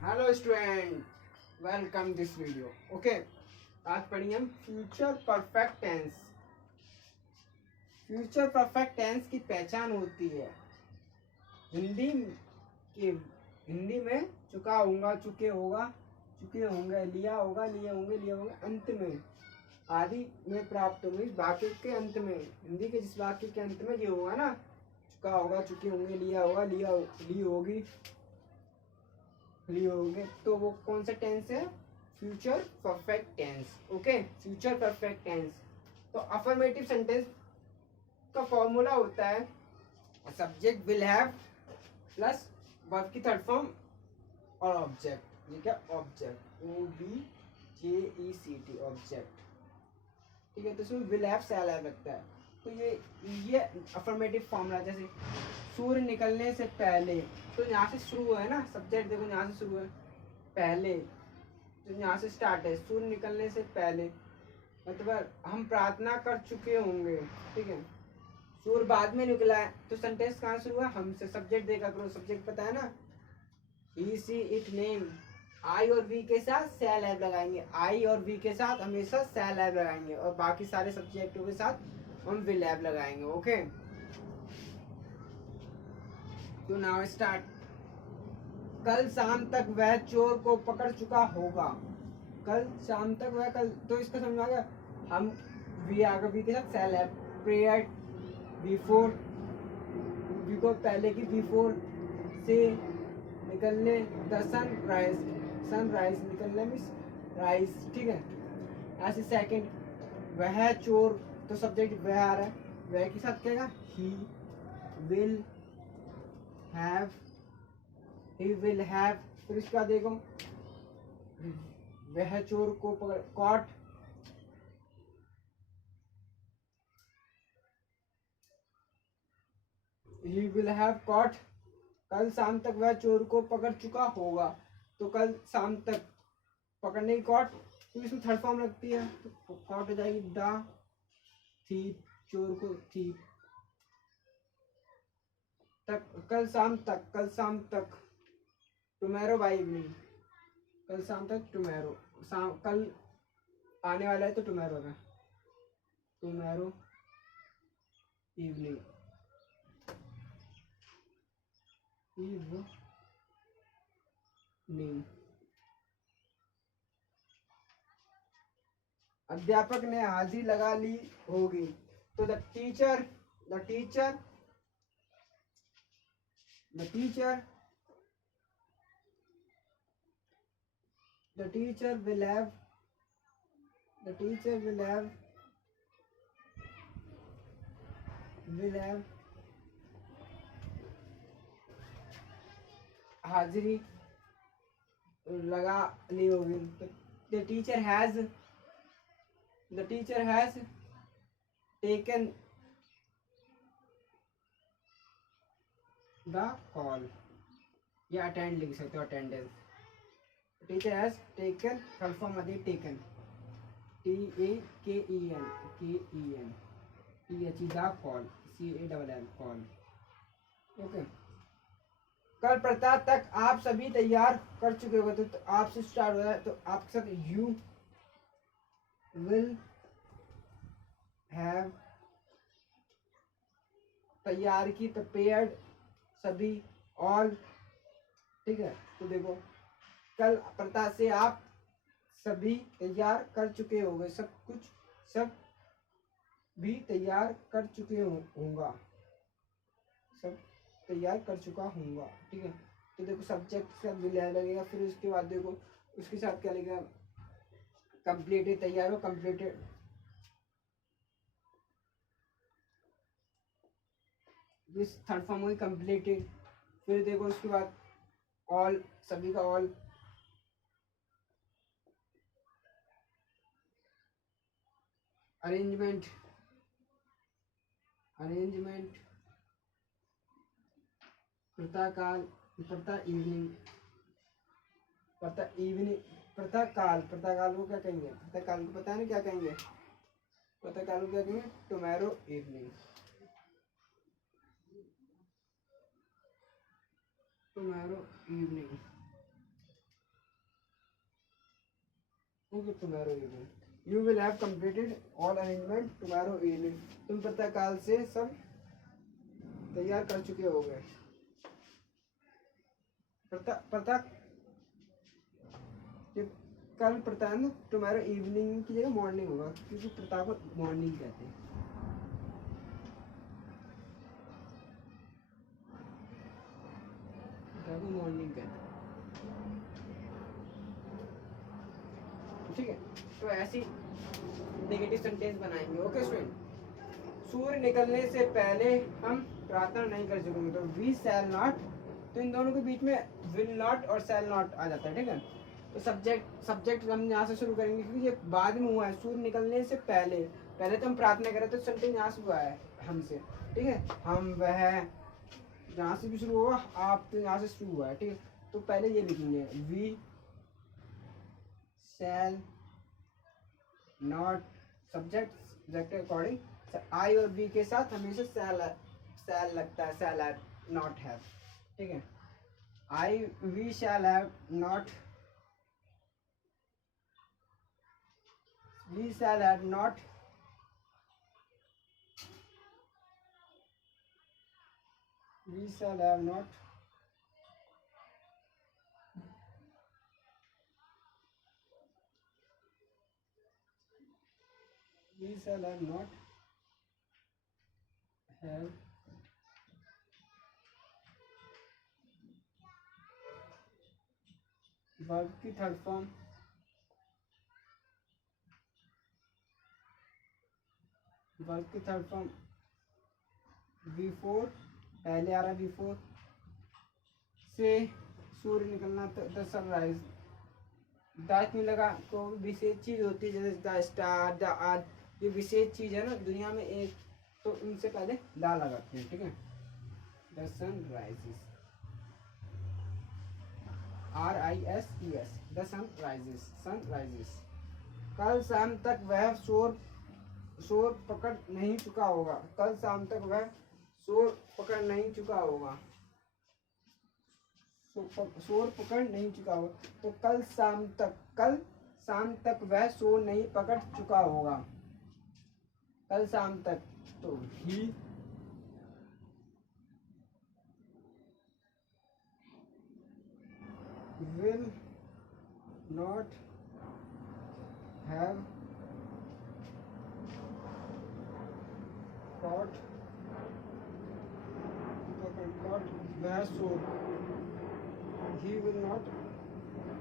Hello student, welcome this video. Okay, आज पढ़ेंगे हम future perfect tense. Future perfect tense की पहचान होती है हिंदी के हिंदी में चुका होगा, चुके होगा, चुके होंगे, लिया होगा, लिए होंगे, लिए होंगे, अंत में आदि में प्राप्त होंगे। इस वाक्य के अंत में, हिंदी के जिस वाक्य के अंत में ये होगा ना, चुका होगा, चुके होंगे, लिया होगा, ली होगी, होंगे, तो वो कौन सा टेंस है? Future perfect tense. Okay, future perfect tense. तो अफर्मेटिव सेंटेंस का फॉर्मूला होता है subject will have plus verb की थर्ड फॉर्म और ऑब्जेक्ट। ये क्या? Object, OBJECT, object. ठीक है, तो इसमें विल हैव शैल हैव लगता है। तो ये अफर्मेटिव फॉर्मूला, जैसे सूर्य निकलने से पहले, तो यहाँ से शुरू है ना, सब्जेक्ट देखो यहाँ से शुरू है, पहले, तो यहाँ से स्टार्ट है, सूर्य निकलने से पहले, मतलब हम प्रार्थना कर चुके होंगे। ठीक है, सूर्य बाद में निकला है, तो सेंटेंस कहाँ शुरू है? हमसे। सब्जेक्ट देखा करो, सब्जेक्ट पता है ना, ही सी इट नेम। आई और वी के साथ शैल हैव लगाएंगे, आई और वी के साथ हमेशा शैल हैव लगाएंगे, और बाकी सारे सब्जेक्टों के साथ हम विल हैव लगाएंगे। ओके, तो नाउ स्टार्ट। कल शाम तक वह चोर को पकड़ चुका होगा। कल शाम तक वह, कल, तो इसका समझ आ गया। हम वी आगे वी के साथ shall have, prayer before, we को पहले की, बिफोर से निकलने, द सनराइज, सनराइज निकलने मीन्स राइज। ठीक है, ऐसे सेकंड वह चोर, तो सब्जेक्ट वह आ रहा है, वह के साथ क्या? He will have, he will have. फिर इसका देखो, वह चोर को पकड़, caught, he will have caught. कल शाम तक वह चोर को पकड़ चुका होगा, तो कल शाम तक पकड़ने की कॉट, तो इसमें थर्ड फॉर्म लगती है, तो कॉट हो जाएगी द थीप, चोर को थीप। तक, कल शाम तक, कल शाम तक, टुमेरो बाय इवनिंग, कल शाम तक, टुमेरो, शाम, कल आने वाला है तो टुमेरो का, टुमेरो इवनिंग, इवनिंग। अध्यापक ने हाजिरी लगा ली होगी, तो the teacher, the teacher, the teacher, the teacher will have, the teacher will have, will have हाजिरी लगा ली होगी, the teacher has, the teacher has taken the call, या अटेंड लिख सकते हो, attendance. Teacher has taken, full form आती है taken, TAKEN, KEN, THE the call, CALL call. Okay, कल प्रातः तक आप सभी तैयार कर चुके हो, तो आपसे स्टार्ट हो रहा है, तो आपके साथ यू विल हैव तैयार की, प्रिपेयर्ड सभी, ऑल। ठीक है, तो देखो, कल प्रातः से आप सभी तैयार कर चुके होंगे, सब कुछ, सब भी तैयार कर चुके होंगे, सब तैयार कर चुका हूँगा। ठीक है, तो देखो सब्जेक्ट के साथ विल हैव लगेगा, फिर उसके बाद देखो उसके साथ क्या लगेगा? कंप्लीटेड, तैयार हो, कंप्लीटेड, दिस थर्ड फॉर्म हुई कंप्लीटेड। फिर देखो उसके बाद ऑल, सभी का ऑल, अरेंजमेंट, अरेंजमेंट, प्रातःकाल, प्रातः इवनिंग, प्रातः इवनिंग, प्रातःकाल, प्रातःकाल को क्या कहेंगे? प्रातःकाल को पता है ना क्या कहेंगे? प्रातःकाल को क्या कहेंगे? Tomorrow evening, tomorrow evening. Okay tomorrow evening you will have completed all arrangement tomorrow evening, तुम प्रातःकाल से सब तैयार कर चुके हो गए। प्रातः कल प्रातः टुमारो इवनिंग की जगह मॉर्निंग होगा, क्योंकि प्रातः को मॉर्निंग कहते हैं। मॉर्निंग कहते हैं, ठीक है। तो ऐसी नेगेटिव सेंटेंस बनाएंगे। ओके स्टूडेंट, सूर्य निकलने से पहले हम प्रार्थना नहीं कर सकेंगे, तो वी शैल नॉट, तो इन दोनों के बीच में विल नॉट और शैल नॉट आ जाता है, ठीक है। तो सब्जेक्ट हम यहाँ से शुरू करेंगे, क्योंकि ये बाद में हुआ है। सूर्य निकलने से पहले तो हम प्रार्थना करें, तो सेंटेंस यहाँ से हुआ है हमसे, ठीक है। हम वह यहाँ से भी शुरू हुआ, आप तो यहाँ से शुरू हुआ है, ठीक है। तो पहले ये लिखेंगे we shall not, subject according I और वी के साथ हमेशा शैल लगता है, शैल हैव नॉट हैव, ठीक है। I we shall have not, we shall have not we shall have not we shall have not have verb की थर्ड फॉर्म, वर्ब की थर्ड फॉर्म बिफोर, पहले आ रहा है बिफोर से सूर्य निकलना, द सनराइज, दांत में लगा तो विशेष चीज होती है, जैसे द स्टार, द आर्थ, ये विशेष चीज है ना दुनिया में एक, तो उनसे पहले दा लगाते हैं, ठीक है। The sunrises, RISES, the sunrises, sunrises. कल शाम तक वह शोर पकड़ नहीं चुका होगा, कल शाम तक वह शोर पकड़ नहीं चुका होगा, शोर पकड़ नहीं चुका होगा। तो कल शाम तक वह शोर नहीं पकड़ चुका होगा, कल शाम तक, तो ही will not have caught वह शोर, he will not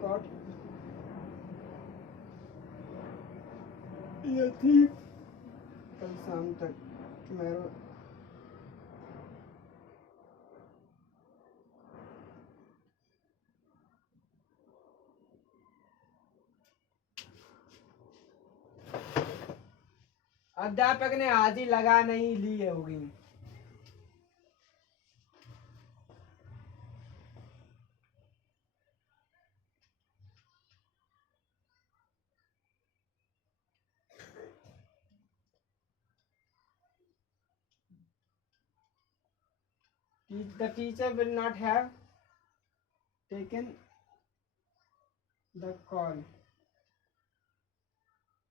caught a thief, कल शाम तक tomorrow अध्यापक ने हाजिरी लगा नहीं ली होगी। The teacher will not have taken the call.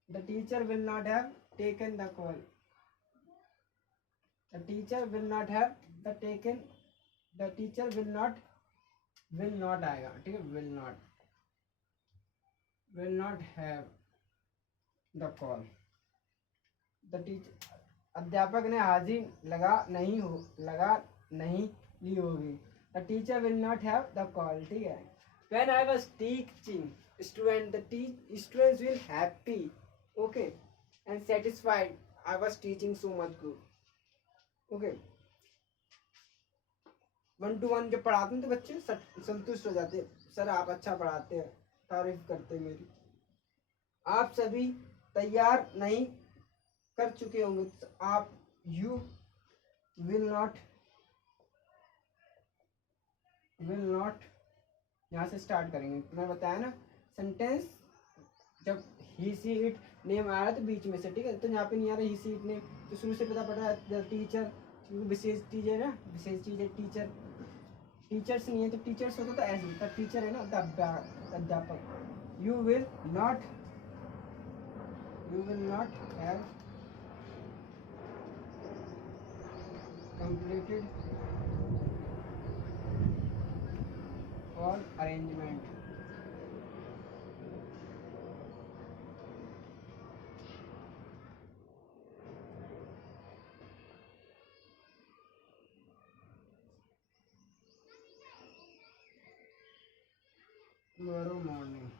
The teacher will not have taken the call. The teacher will not have the taken. The teacher will not आएगा, ठीक है। will not have the call. The teacher, अध्यापक ने हाजिरी लगा नहीं ली होगी। The teacher will not have the call, ठीक है। When I was teaching student, the students will happy, okay, and satisfied. I was teaching so much good, okay. 1-to-1 जब पढ़ाते हैं तो बच्चे संतुष्ट हो जाते हैं, सर आप अच्छा पढ़ाते हैं, तारीफ करते हैं मेरी। आप सभी तैयार नहीं कर चुके होंगे, तो आप you will not यहाँ से स्टार्ट करेंगे। तो मैं बताया ना, सेंटेंस जब ही सी इट नेम आ रहा है तो बीच में से, ठीक है। तो यहाँ पे नहीं आ रहा ही सी इट नेम, तो शुरू से पता पड़ रहा है टीचर, विशेष चीज है ना, विशेष चीज है टीचर, टीचर्स नहीं है तो टीचर्स होता तो ऐसे, टीचर है ना, अध्यापक। You will not You will not have completed all arrangement. Tomorrow morning.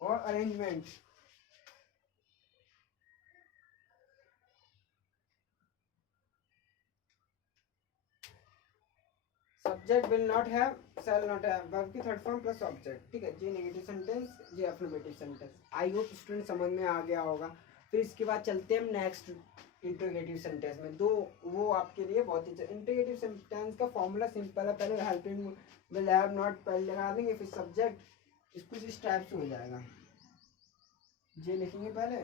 Or arrangement. Subject will not have, shall not have, verb की थर्ड फॉर्म प्लस ऑब्जेक्ट, ठीक है। ये नेगेटिव सेंटेंस, ये affirmative sentence. I hope student समझ में आ गया होगा। फिर इसके बाद चलते हैं हम नेक्स्ट इंट्रोगेटिव सेंटेंस में। दो वो आपके लिए बहुत ही, इंट्रोगेटिव सेंटेंस का फॉर्मूला सिंपल है। पहले हेल्पिंग विल हैव नॉट पहले लगा देंगे, फिर सब्जेक्ट इसको इस टाइप से हो जाएगा। ये लिखेंगे पहले,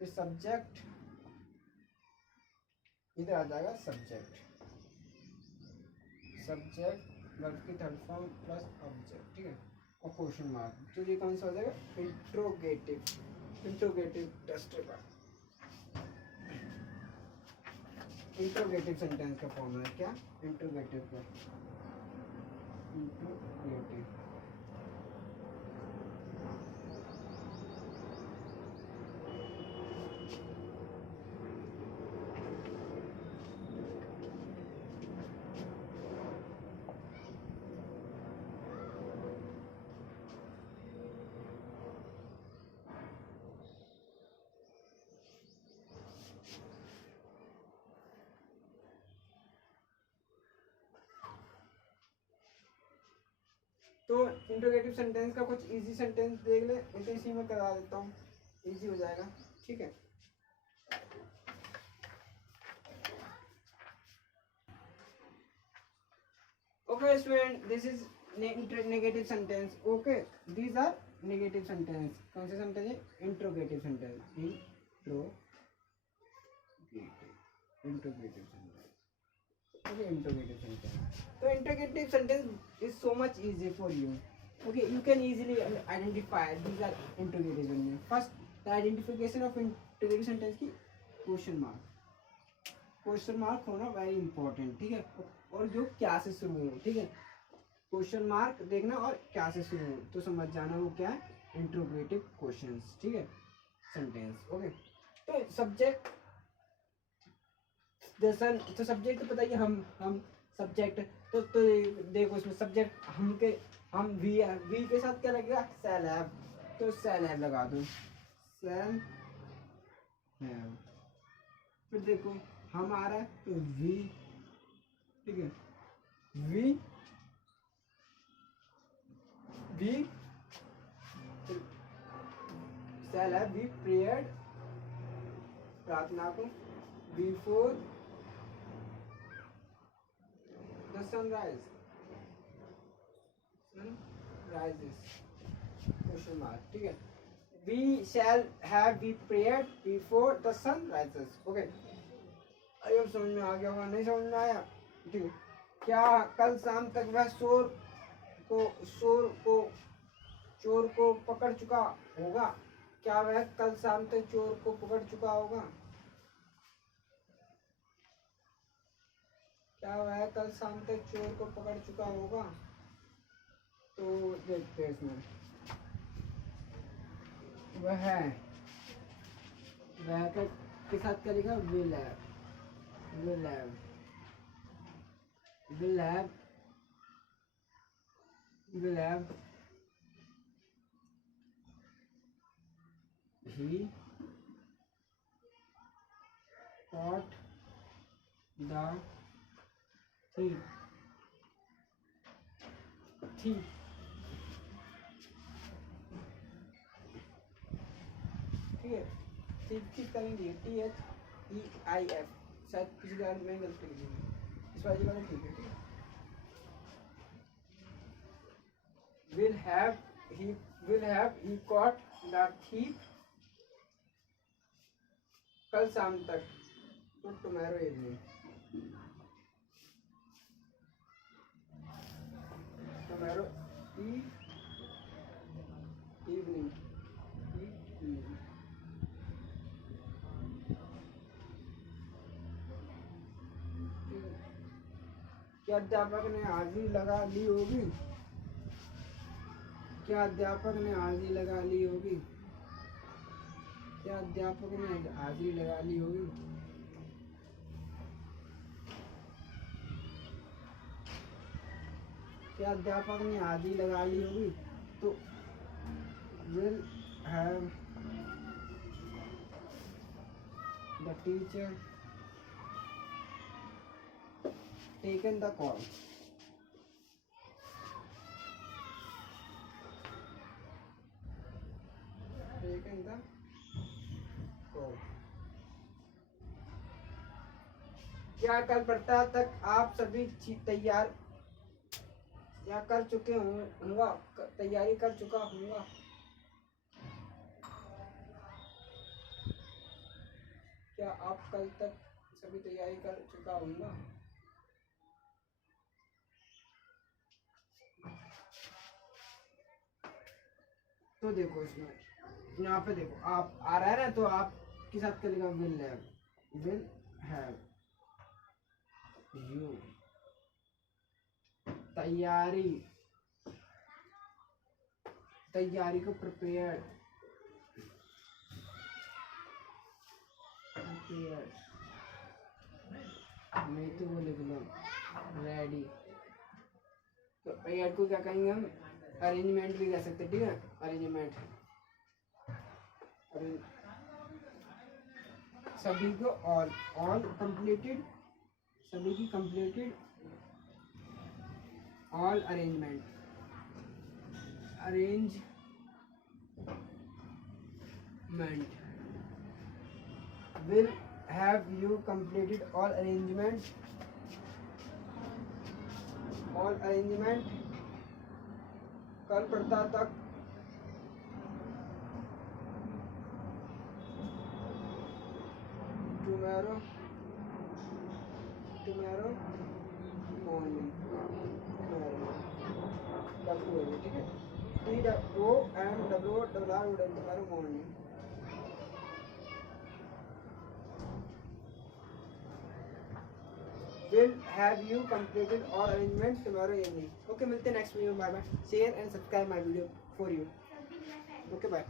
फिर सब्जेक्ट इधर आ जाएगा, सब्जेक्ट वर्ब की थर्ड फॉर्म प्लस ऑब्जेक्ट, ठीक है, और क्वेश्चन मार्क। तो ये कौन सा हो जाएगा, interrogative test paper. Interrogative sentence का फॉर्मूला क्या, इंट्रोगेटिव का, इंट्रोगेटिव तो इंट्रोगेटिव सेंटेंस का कुछ इजी सेंटेंस देख ले, तो इसी में करा देता हूँ, इजी हो जाएगा, ठीक है। Okay student, this is negative sentence. Okay, these are negative sentence. कौन से सेंटेंस है, interrogative sentence, interrogative sentence, okay, interrogative sentence. तो interrogative sentence is so much easy for you. Okay, you can easily identify these are interrogative sentence. First, the identification of interrogative sentence की question mark होना very important, ठीक है। और जो क्या से शुरू हो, ठीक है, क्वेश्चन मार्क देखना और क्या से शुरू हो, तो समझ जाना वो क्या है, इंट्रोगेटिव क्वेश्चंस, ठीक है, सेंटेंस। ओके, तो सब्जेक्ट दर्शन, तो सब्जेक्ट तो बताइए, हम सब्जेक्ट, तो देखो इसमें सब्जेक्ट हम वी के साथ क्या लगेगा, सेल हैव, तो सेल हैव लगा दो, सेल हैव। फिर देखो हम आ रहा है तो वी, ठीक है, वी सेल हैव, वी प्रेयर्ड, प्रार्थना को, before the sunrise, rises, question mark, ठीक है। We shall have be prayed before the sun rises. Okay, अब समझ में आ गया होगा, नहीं समझ में आया, ठीक है। क्या कल शाम तक वह चोर को पकड़ चुका होगा, क्या वह कल शाम तक चोर को पकड़ चुका होगा, क्या वह कल शाम तक चोर को पकड़ चुका होगा। तो देखते हैं इसमें, वह के साथ क्या लिखा, will have, will have, will have, will have, he caught the thief, thief, ठीक है। thief की स्पेलिंग दी है THEIF, शायद किसी कारण में गलती लिखी है, इस वाली वाला ठीक है, ठीक है। will have he caught the thief कल शाम तक, तो टुमारो इवनिंग, टुमारो इवनिंग, क्या अध्यापक ने हाजिरी लगा ली होगी? क्या अध्यापक ने हाजिरी लगा ली होगी? क्या अध्यापक ने हाजिरी लगा ली होगी? क्या अध्यापक ने हाजिरी लगा ली होगी? तो will have the teacher taken the call? Taken the call. क्या कल प्रातः तक आप सभी तैयार या कर चुके होंगे, तैयारी कर चुका होऊंगा? क्या आप कल तक सभी तैयारी कर चुका होऊंगा? तो देखो इसमें यहाँ पे देखो आप आ रहा है ना, तो आप के साथ क्या लिखा? विल हैव यू तैयारी, तैयारी को प्रिपेयर, नहीं तो वो लिख लो रेडी। तो प्रिपेयर को क्या कहेंगे हम? अरेंजमेंट भी कह सकते, ठीक है, अरेंजमेंट। सभी को ऑल कंप्लीटेड, सभी की completed, all arrangement, arrangement will have you completed all arrangement, all arrangement कल प्रातः तक tomorrow morning, ठीक है, tomorrow morning. Will have you completed all arrangement tomorrow evening. Okay, मिलते हैं next video. Bye bye. Share and subscribe my video for you. Okay, bye.